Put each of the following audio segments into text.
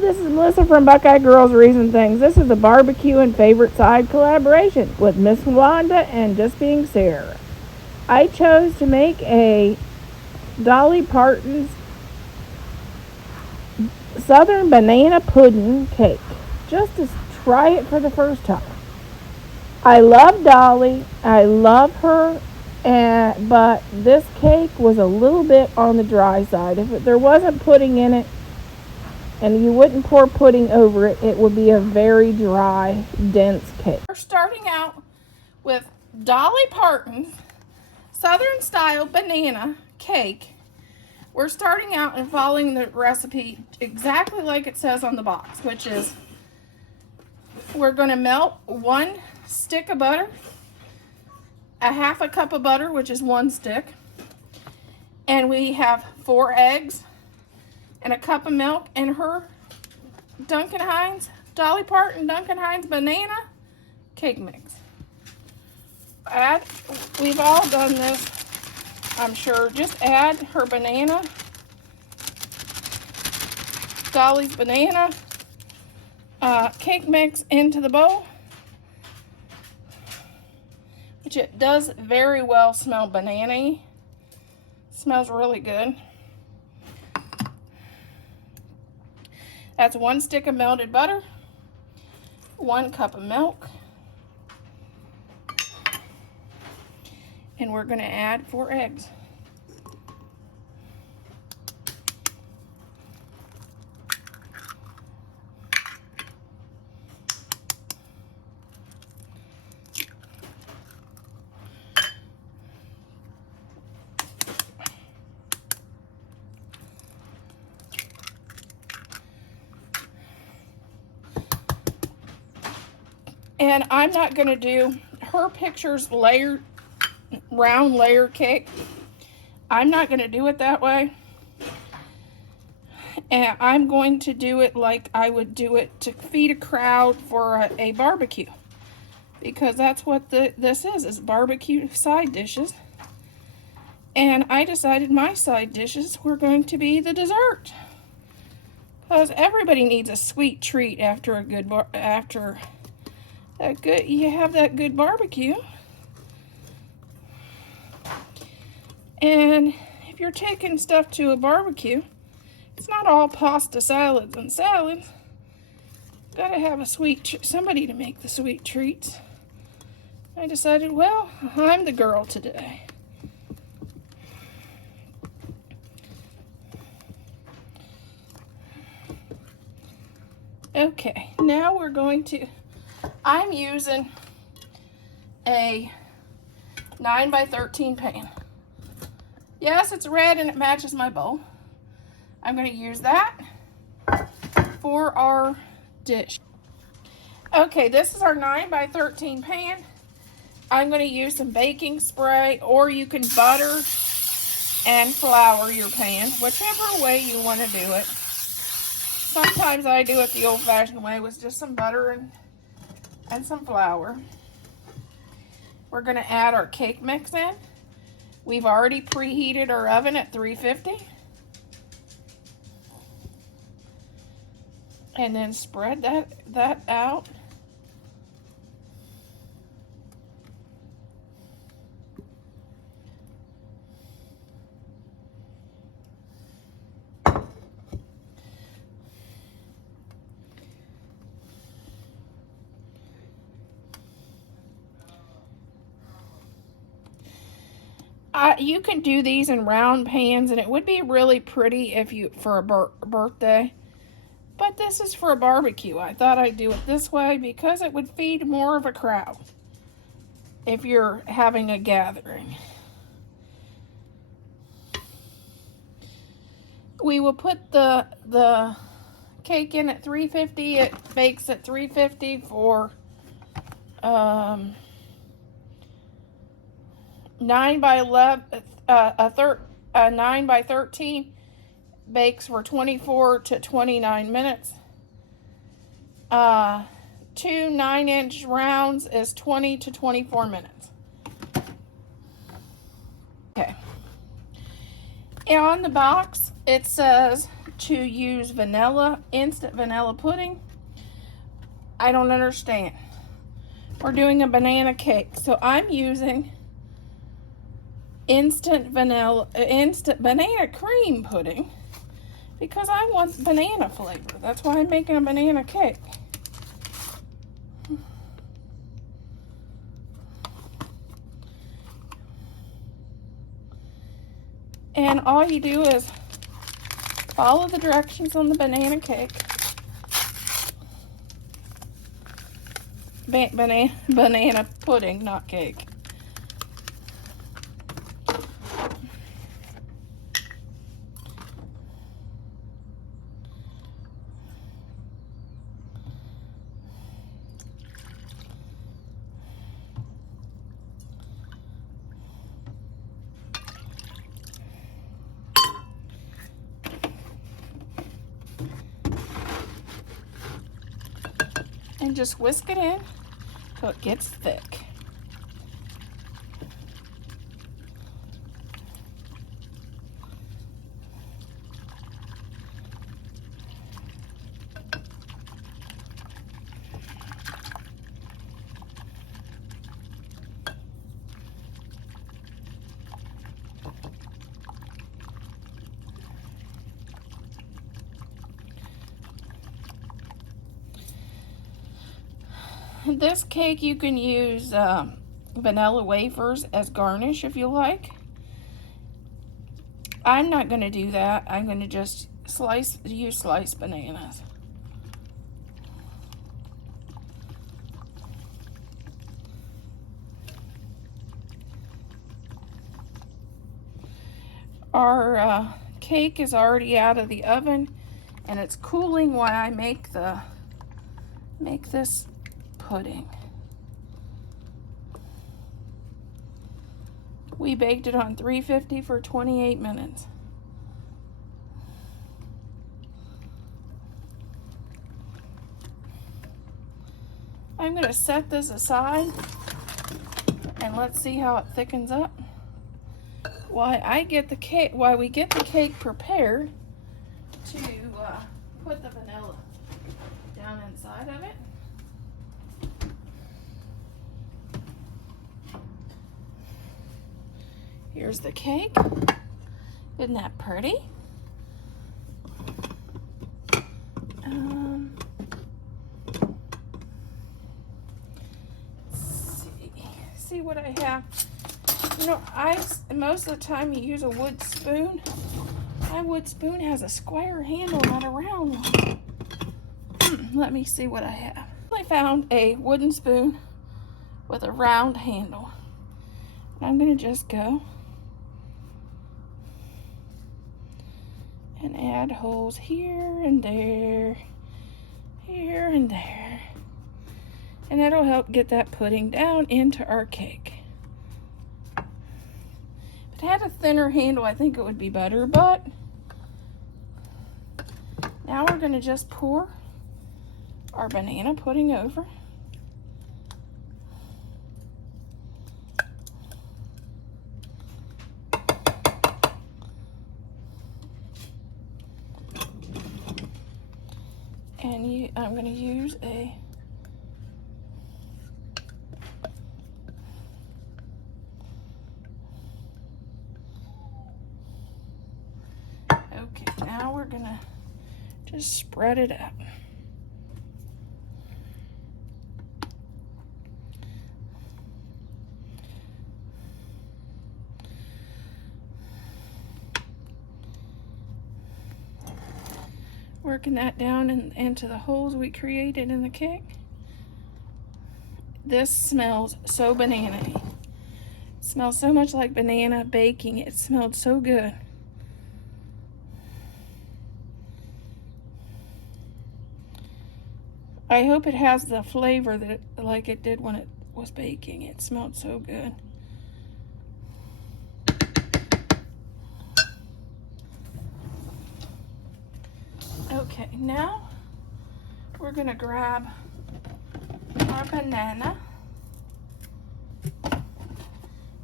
This is Melissa from Buckeye Girls Reason Things. This is a barbecue and favorite side collaboration with Miss Wanda and Just Being Sarah. I chose to make a Dolly Parton's Southern Banana Puddin cake just to try it for the first time. I love Dolly. I love her. But this cake was a little bit on the dry side. If there wasn't pudding in it, and you wouldn't pour pudding over it, it would be a very dry, dense cake. We're starting out with Dolly Parton's Southern Style Banana Cake. We're starting out and following the recipe exactly like it says on the box, which is we're going to melt 1 stick of butter, a half a cup of butter, which is 1 stick, and we have 4 eggs, and a cup of milk, and her Dolly Parton Duncan Hines banana cake mix. We've all done this, I'm sure. Just add her banana, Dolly's banana cake mix into the bowl, which it does very well smell banana-y. Smells really good. That's 1 stick of melted butter, 1 cup of milk, and we're going to add 4 eggs. And I'm not going to do her pictures round layer cake. I'm not going to do it that way. And I'm going to do it like I would do it to feed a crowd for a barbecue. Because that's what this is barbecue side dishes. And I decided my side dishes were going to be the dessert. Because everybody needs a sweet treat after you have that good barbecue. And if you're taking stuff to a barbecue, it's not all pasta salads and salads. Gotta have somebody to make the sweet treats. I decided, well, I'm the girl today. Okay, now I'm using a 9 by 13 pan. Yes, it's red and it matches my bowl. I'm going to use that for our dish. Okay, this is our 9 by 13 pan. I'm going to use some baking spray, or you can butter and flour your pan, whichever way you want to do it. Sometimes I do it the old-fashioned way with just some butter and some flour. We're going to add our cake mix in. We've already preheated our oven at 350. And then spread that out. You can do these in round pans, and it would be really pretty for a birthday. But this is for a barbecue. I thought I'd do it this way because it would feed more of a crowd if you're having a gathering. We will put the cake in at 350. It bakes at 350 for 9 by 11, a 9 by 13 bakes for 24 to 29 minutes. 2 9-inch rounds is 20 to 24 minutes. Okay. And on the box, it says to use vanilla, instant vanilla pudding, I don't understand. We're doing a banana cake, so I'm using instant banana cream pudding because I want banana flavor. That's why I'm making a banana cake. And all you do is follow the directions on the banana cake. Banana pudding, not cake. And just whisk it in till it gets thick. This cake, you can use vanilla wafers as garnish if you like. I'm not going to do that. I'm going to just use sliced bananas. Our cake is already out of the oven, and it's cooling while I make this pudding. We baked it on 350 for 28 minutes. I'm going to set this aside and let's see how it thickens up. While we get the cake prepared to put the vanilla down inside of it. Here's the cake. Isn't that pretty? See what I have. You know, most of the time you use a wood spoon. My wood spoon has a square handle, not a round one. Let me see what I have. I found a wooden spoon with a round handle. I'm gonna just go and add holes here and there, here and there. And that'll help get that pudding down into our cake. If it had a thinner handle, I think it would be better, but now we're gonna just pour our banana pudding over. And I'm going to use a okay, now we're going to just spread it out. Working that down into the holes we created in the cake. This smells so banana-y. It smells so much like banana baking. It smelled so good. I hope it has the flavor that like it did when it was baking. It smelled so good. Okay, now we're gonna grab our banana.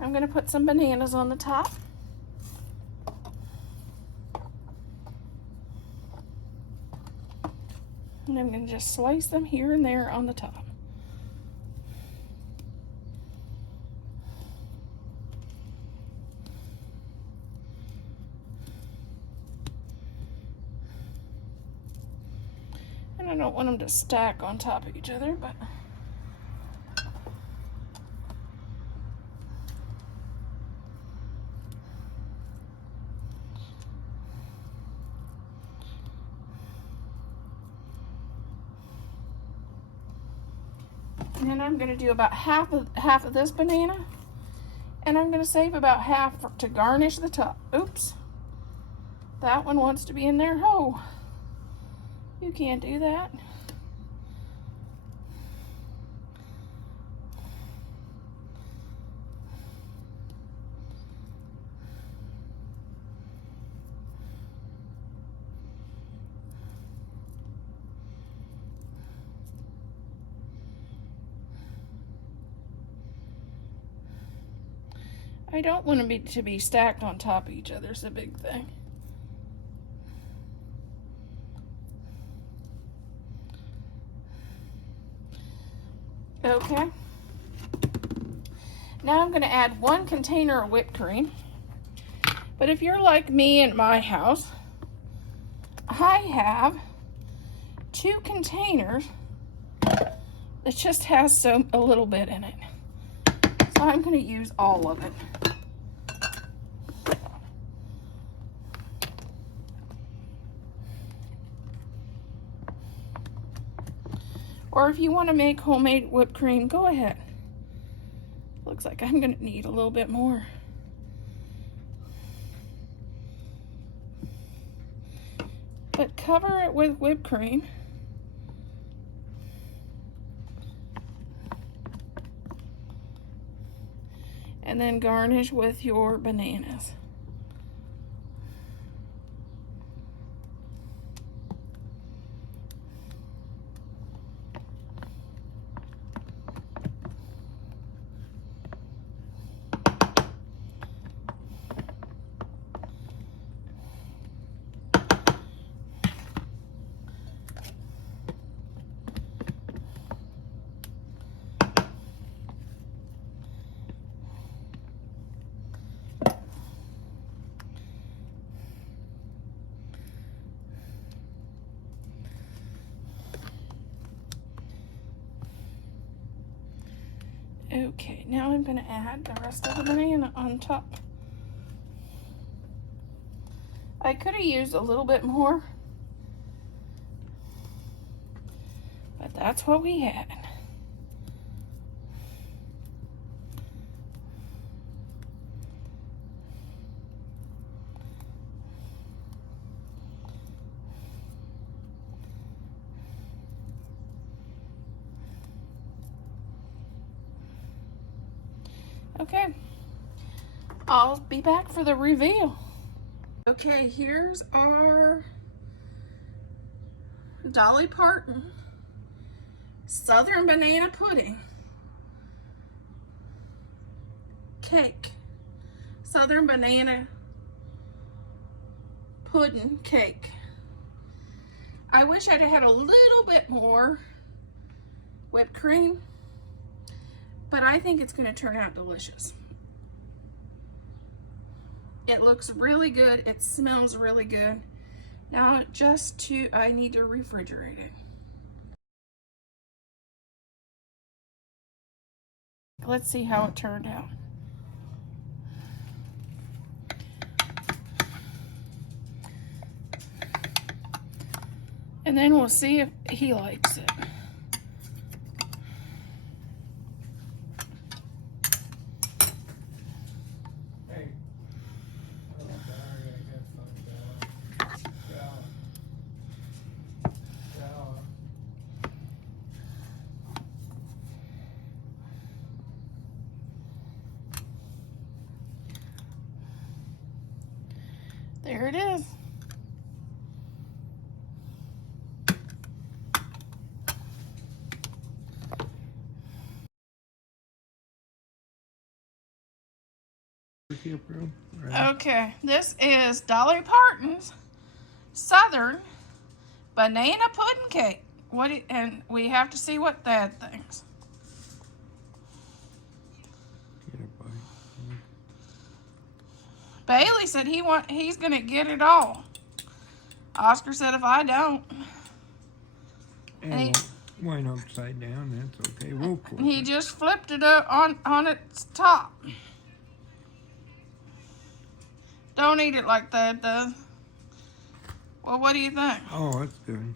I'm gonna put some bananas on the top. And I'm going to just slice them here and there on the top. And I don't want them to stack on top of each other, but and then I'm going to do about half of this banana, and I'm going to save about half to garnish the top. Oops, that one wants to be in there. Oh, you can't do that. I don't want them to be stacked on top of each other. It's a big thing. Okay. Now I'm going to add 1 container of whipped cream. But if you're like me in my house, I have 2 containers that just has a little bit in it. So I'm going to use all of it. Or if you want to make homemade whipped cream, go ahead. Looks like I'm going to need a little bit more. But cover it with whipped cream. And then garnish with your bananas. Okay, now I'm going to add the rest of the banana on top. I could have used a little bit more, but that's what we had. Okay, I'll be back for the reveal. Okay, here's our Dolly Parton Southern Banana Pudding cake. Southern Banana Pudding cake. I wish I'd had a little bit more whipped cream, but I think it's going to turn out delicious. It looks really good. It smells really good. Now I need to refrigerate it. Let's see how it turned out. And then we'll see if he likes it. There it is. Okay, this is Dolly Parton's Southern Banana Pudding Cake. and we have to see what Dad thinks. Get a bite. Bailey said he's gonna get it all. Oscar said if I don't. And went upside down. That's okay. We'll cook He it. just flipped it up on its top. Don't eat it like that, though. Well, what do you think? Oh, that's good.